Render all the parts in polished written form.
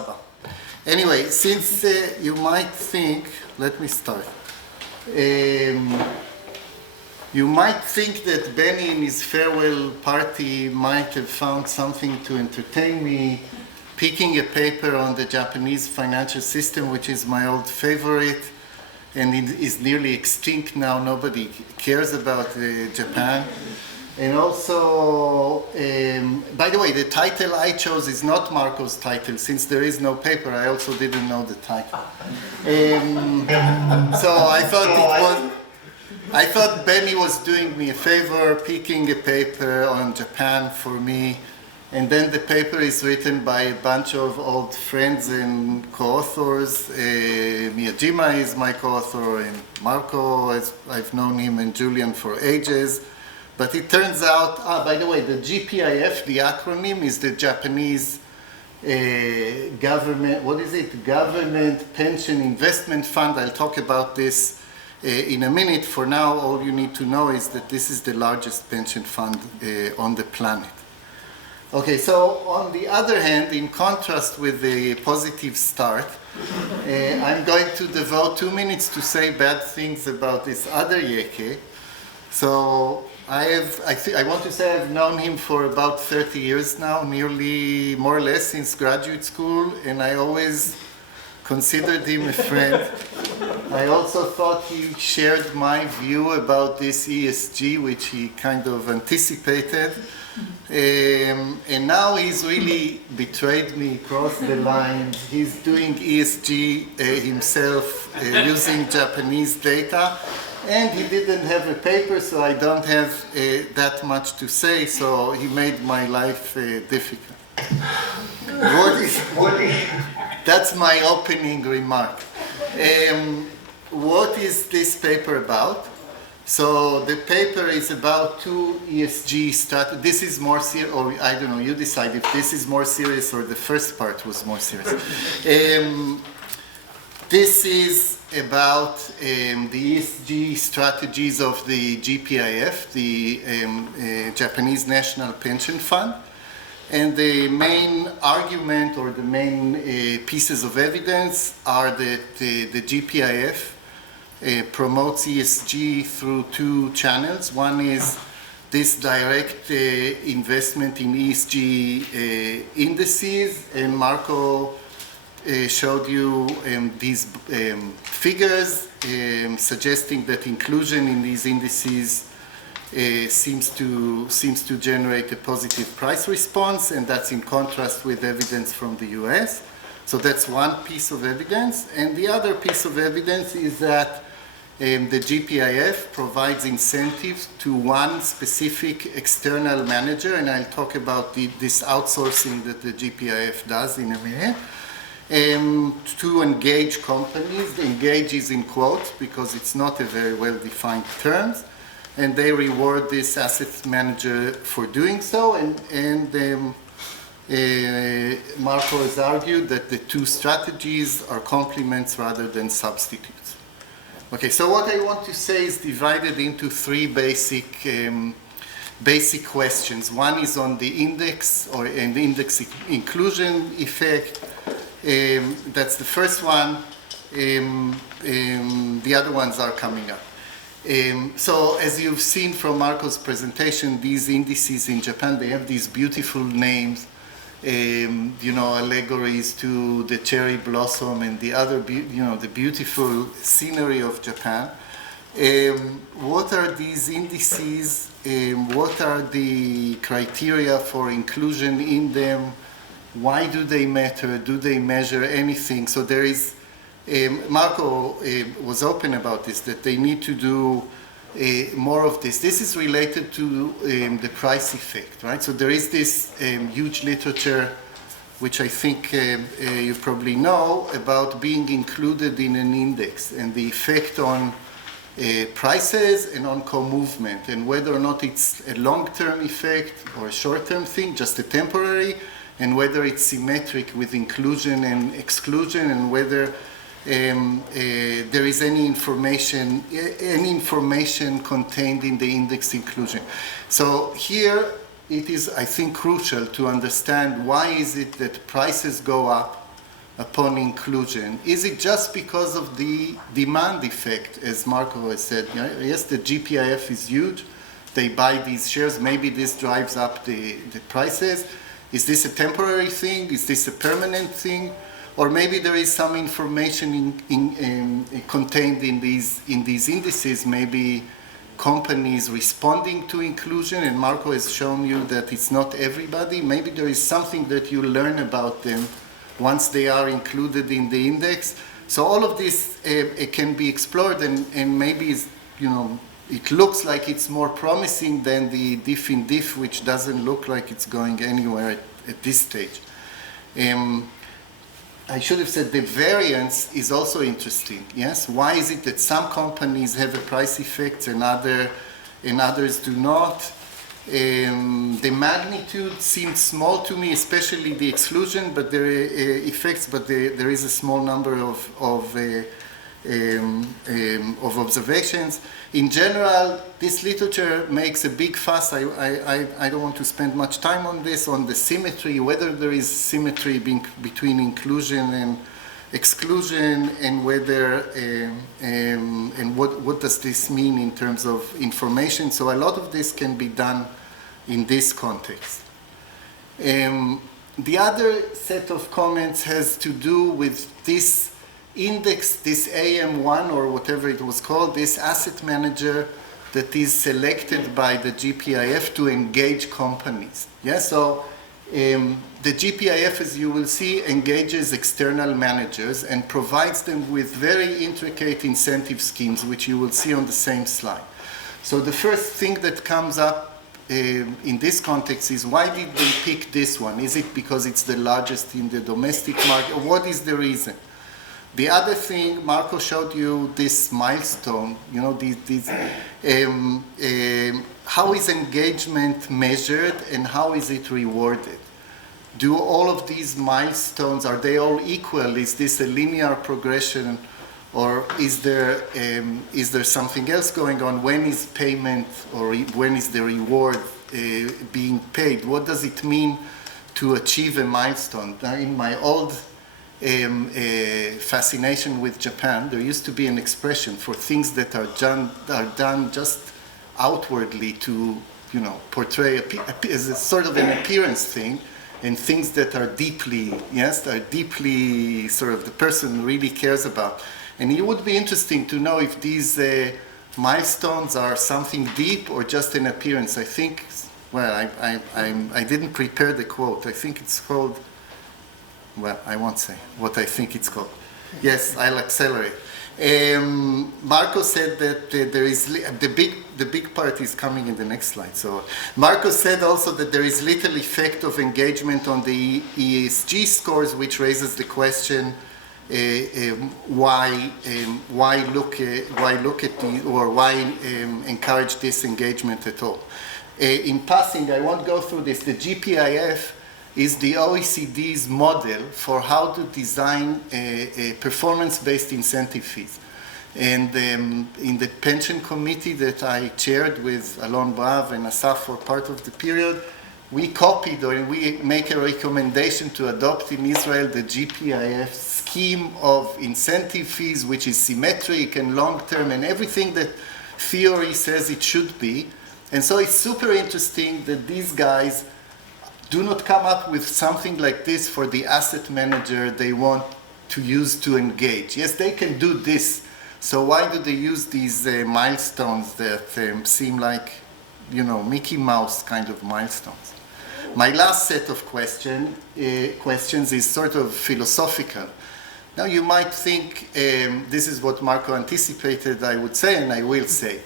Rabba. Anyway, since you might think, let me start. You might think that Benny in his farewell party might have found something to entertain me, picking a paper on the Japanese financial system, which is my old favorite, and it is nearly extinct now. Nobody cares about Japan. And also, by the way, the title I chose is not Marco's title. Since there is no paper, I also didn't know the title. So I thought Benny was doing me a favor, picking a paper on Japan for me. And then the paper is written by a bunch of old friends and co-authors. Miyajima is my co-author, and Marco, I've known him, and Julian for ages. But it turns out, by the way, the GPIF, the acronym, is the Japanese government, what is it? Government Pension Investment Fund. I'll talk about this in a minute. For now, all you need to know is that this is the largest pension fund on the planet. Okay, so on the other hand, in contrast with the positive start, I'm going to devote 2 minutes to say bad things about this other Yeke. So I want to say I've known him for about 30 years now, nearly more or less since graduate school, and I always considered him a friend. I also thought he shared my view about this ESG, which he kind of anticipated. And now he's really betrayed me, crossed the line. He's doing ESG himself using Japanese data. And he didn't have a paper, so I don't have that much to say, so he made my life difficult. That's my opening remark. What is this paper about? So the paper is about 2 ESG strategies. This is more serious, or I don't know, you decide if this is more serious or the first part was more serious. This is about the ESG strategies of the GPIF, the Japanese National Pension Fund. And the main argument or the main pieces of evidence are that the GPIF promotes ESG through 2 channels. One is this direct investment in ESG indices, and Marco showed you these figures suggesting that inclusion in these indices seems to generate a positive price response, and that's in contrast with evidence from the US. So that's one piece of evidence. And the other piece of evidence is that the GPIF provides incentives to one specific external manager, and I'll talk about this outsourcing that the GPIF does in a minute. To engage companies. The engage is in quotes because it's not a very well-defined term, and they reward this asset manager for doing so, and Marco has argued that the 2 strategies are complements rather than substitutes. Okay, so what I want to say is divided into 3 basic questions. One is on the index and the index inclusion effect. That's the first one. The other ones are coming up. So as you've seen from Marco's presentation, these indices in Japan, they have these beautiful names, allegories to the cherry blossom and the other, the beautiful scenery of Japan. What are these indices? What are the criteria for inclusion in them? Why do they matter? Do they measure anything? So there is, Marco was open about this, that they need to do more of this. This is related to the price effect, right? So there is this huge literature, which I think you probably know, about being included in an index and the effect on prices and on co-movement, and whether or not it's a long-term effect or a short-term thing, just a temporary, and whether it's symmetric with inclusion and exclusion, and whether there is any information contained in the index inclusion. So here it is, I think, crucial to understand why is it that prices go up upon inclusion? Is it just because of the demand effect, as Marco has said? Yes, the GPIF is huge. They buy these shares. Maybe this drives up the prices. Is this a temporary thing? Is this a permanent thing? Or maybe there is some information contained in these indices, maybe companies responding to inclusion, and Marco has shown you that it's not everybody. Maybe there is something that you learn about them once they are included in the index. So all of this can be explored, and maybe it looks like it's more promising than the diff in diff, which doesn't look like it's going anywhere at this stage. I should have said the variance is also interesting. Yes, why is it that some companies have a price effect and others do not? The magnitude seems small to me, especially the exclusion, but there are effects. But there is a small number of observations. In general, this literature makes a big fuss. I don't want to spend much time on this, on the symmetry, whether there is symmetry between inclusion and exclusion, and whether and what does this mean in terms of information. So a lot of this can be done in this context. The other set of comments has to do with this index, this AM1 or whatever it was called, this asset manager that is selected by the GPIF to engage companies. Yeah, so the GPIF, as you will see, engages external managers and provides them with very intricate incentive schemes, which you will see on the same slide. So the first thing that comes up in this context is, why did they pick this one? Is it because it's the largest in the domestic market? Or what is the reason? The other thing, Marco showed you this milestone, how is engagement measured and how is it rewarded? Do all of these milestones, are they all equal? Is this a linear progression, or is there something else going on? When is payment, or when is the reward being paid? What does it mean to achieve a milestone? Now, in my old fascination with Japan, there used to be an expression for things that are done just outwardly to, portray as a sort of an appearance thing, and things that are deeply sort of the person really cares about. And it would be interesting to know if these milestones are something deep or just an appearance. I think, I didn't prepare the quote. I think it's called, I won't say what I think it's called. Yes, I'll accelerate. Marco said that there is the big part is coming in the next slide. So Marco said also that there is little effect of engagement on the ESG scores, which raises the question: why encourage this engagement at all? In passing, I won't go through this. The GPIF is the OECD's model for how to design performance-based incentive fees. And in the pension committee that I chaired with Alon Brav and Asaf for part of the period, we copied, or we make a recommendation to adopt in Israel the GPIF scheme of incentive fees, which is symmetric and long-term and everything that theory says it should be. And so it's super interesting that these guys do not come up with something like this for the asset manager they want to use to engage. Yes, they can do this. So why do they use these milestones that seem like, Mickey Mouse kind of milestones? My last set of questions is sort of philosophical. Now you might think this is what Marco anticipated I would say, and I will say.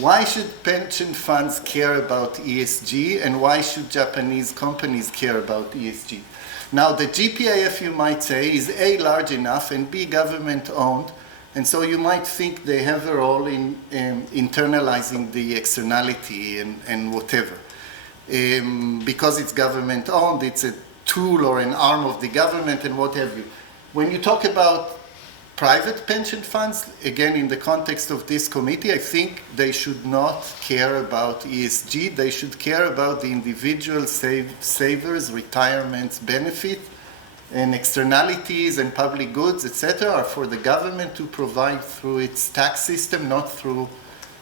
Why should pension funds care about ESG, and why should Japanese companies care about ESG? Now, the GPIF, you might say, is A, large enough, and B, government-owned, and so you might think they have a role in internalizing the externality and whatever. Because it's government-owned, it's a tool or an arm of the government and what have you. When you talk about private pension funds, again, in the context of this committee, I think they should not care about ESG. They should care about the individual savers' retirement benefit And externalities and public goods, etc., are for the government to provide through its tax system, not through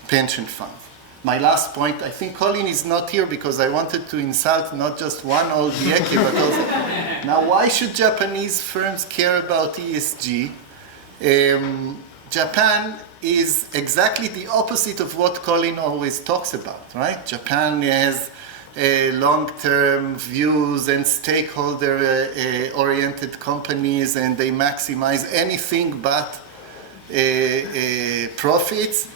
pension funds. My last point, I think Colin is not here because I wanted to insult not just one old yeki, but also, now why should Japanese firms care about ESG? Japan is exactly the opposite of what Colin always talks about, right? Japan has long-term views and stakeholder-oriented companies, and they maximize anything but profits.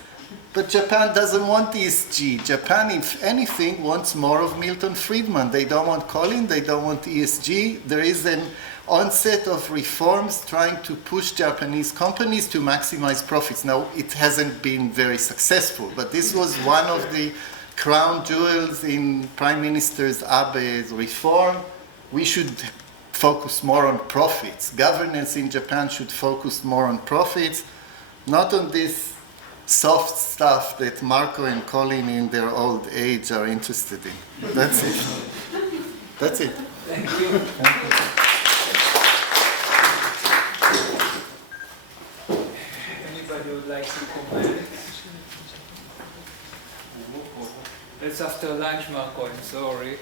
But Japan doesn't want ESG. Japan, if anything, wants more of Milton Friedman. They don't want Colin, they don't want ESG. There is an onset of reforms trying to push Japanese companies to maximize profits. Now, it hasn't been very successful, but this was one of the crown jewels in Prime Minister Abe's reform. We should focus more on profits. Governance in Japan should focus more on profits, not on this soft stuff that Marco and Colin in their old age are interested in. That's it. That's it. Thank you. Anybody would like to comment? That's after lunch, Marco, I'm sorry.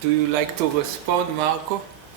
Do you like to respond, Marco?